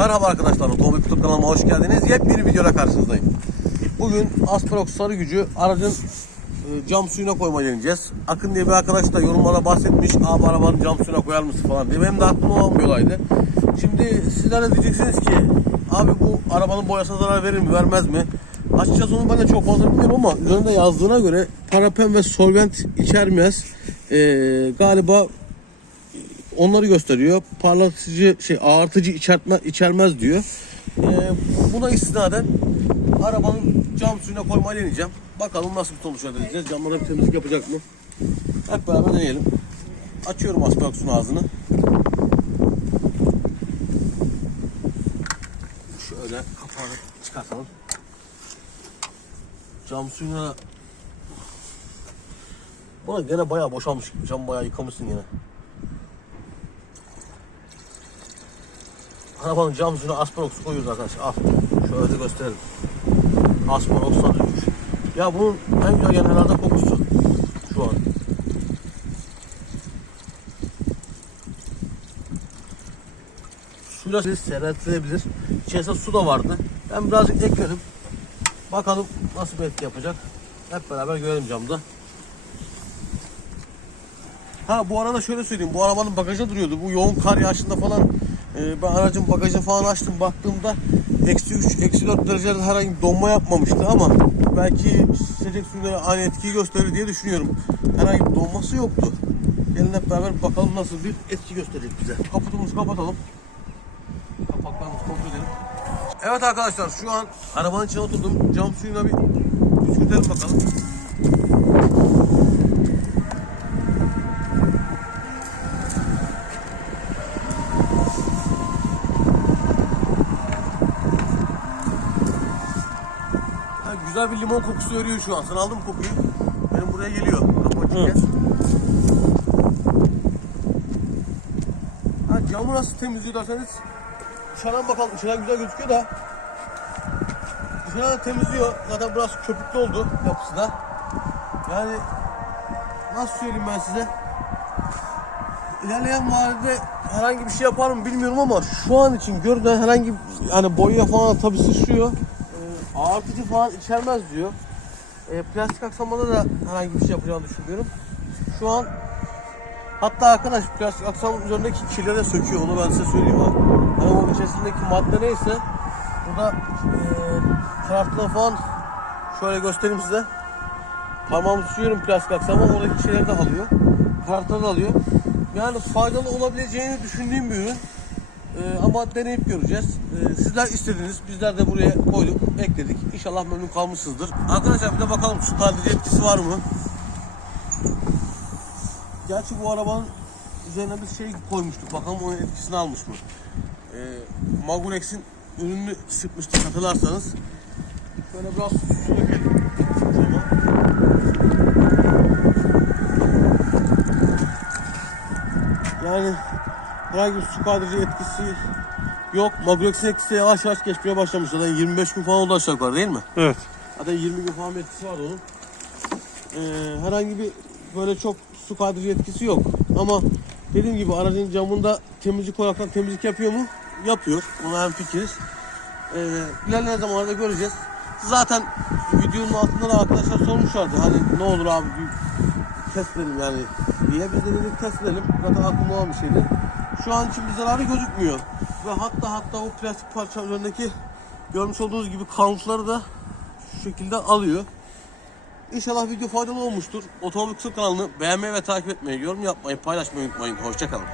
Merhaba arkadaşlar, Otomobil Kutu kanalıma hoş geldiniz. Yepyeni videoda karşınızdayım. Bugün Asprox sarı gücü aracın e, cam suyuna koymayı deneyeceğiz. Akın diye bir arkadaş da yorumlara bahsetmiş. Abi arabanın cam suyuna koyar mısın falan diye. Benim de aklıma olan bir olaydı. Şimdi sizler de diyeceksiniz ki abi bu arabanın boyasına zarar verir mi vermez mi? Açıkçası onu ben de çok fazla bilmiyorum ama üzerinde yazdığına göre paraben ve solvent içermez. E, galiba onları gösteriyor. Parlatıcı şey ağartıcı içertme, içermez diyor. Ee, buna istinaden arabanın cam suyuna koymayı deneyeceğim. Bakalım nasıl bir sonuç elde edeceğiz. Camlara bir temizlik yapacak mı? Hep beraber deneyelim. Açıyorum Asperox'un ağzını. Şöyle kapağını çıkartalım. Cam suyuna Buna gene bayağı boşalmış. Cam bayağı yıkamışsın yine. Arabanın cam suyuna Asperox koyuyoruz arkadaşlar. Al. Şöyle de gösterelim. Asperox satılmış. Ya bunun en güzel gelen herhalde kokusu. Şu an. Suyla seyreltilebilir. İçerisinde su da vardı. Ben birazcık ekledim. Bakalım nasıl bir etki yapacak. Hep beraber görelim camda. Ha bu arada şöyle söyleyeyim. Bu arabanın bagajı duruyordu. Bu yoğun kar yağışında falan e, ben aracın bagajını falan açtım. Baktığımda eksi 3, eksi 4 derecelerde herhangi bir donma yapmamıştı ama belki sıcak suyla aynı etkiyi gösterir diye düşünüyorum. Herhangi bir donması yoktu. Gelin hep beraber bakalım nasıl bir etki gösterecek bize. Kaputumuzu kapatalım. Kapaklarımızı kontrol edelim. Evet arkadaşlar şu an arabanın içine oturdum. Cam suyuna bir püskürtelim bakalım. Güzel bir limon kokusu veriyor şu an. Sen aldın mı kokuyu? Benim buraya geliyor. Kapı açıkken. Ha, camı nasıl temizliyor derseniz dışarıdan bakalım. Dışarıdan güzel gözüküyor da dışarıdan temizliyor. Zaten biraz köpüklü oldu yapısı da. Yani nasıl söyleyeyim ben size? İlerleyen vadede herhangi bir şey yapar mı bilmiyorum ama şu an için görünen herhangi bir hani boya falan tabii sıçrıyor. Ağırtıcı falan içermez diyor. Ee, plastik aksamada da herhangi bir şey yapacağını düşünmüyorum. Şu an hatta arkadaş plastik aksamın üzerindeki kirleri de söküyor onu ben size söyleyeyim ha. Onun içerisindeki madde neyse burada e, taraftan falan şöyle göstereyim size. Parmağımı tutuyorum plastik aksama oradaki şeyleri de alıyor. Kartları da alıyor. Yani faydalı olabileceğini düşündüğüm bir ürün. Ee, ama deneyip göreceğiz. Ee, sizler istediniz. Bizler de buraya koyduk, ekledik. İnşallah memnun kalmışsınızdır. Arkadaşlar bir de bakalım su kaldırıcı etkisi var mı? Gerçi bu arabanın üzerine bir şey koymuştuk. Bakalım onun etkisini almış mı? Ee, Magulex'in ürününü sıkmıştık hatırlarsanız. Şöyle biraz su dökelim. Yani herhangi bir su kaldırıcı etkisi yok. Maglex'in etkisi yavaş yavaş geçmeye başlamış. Zaten 25 gün falan oldu aşağı yukarı değil mi? Evet. Zaten 20 gün falan bir etkisi vardı onun. Ee, herhangi bir böyle çok su kaldırıcı etkisi yok. Ama dediğim gibi aracın camında temizlik olarak temizlik yapıyor mu? Yapıyor. Buna hem fikiriz. Ee, ilerleyen zamanlarda göreceğiz. Zaten videonun altında da arkadaşlar sormuşlardı. Hani ne olur abi bir test edelim yani diye. Biz de dedik test edelim. Zaten aklımda olan bir şeydi. Şu an için bir zararı gözükmüyor. Ve hatta hatta o plastik parça üzerindeki görmüş olduğunuz gibi kalıntıları da şu şekilde alıyor. İnşallah video faydalı olmuştur. Otomobil Kısa kanalını beğenmeyi ve takip etmeyi, yorum yapmayı, paylaşmayı unutmayın. Hoşçakalın.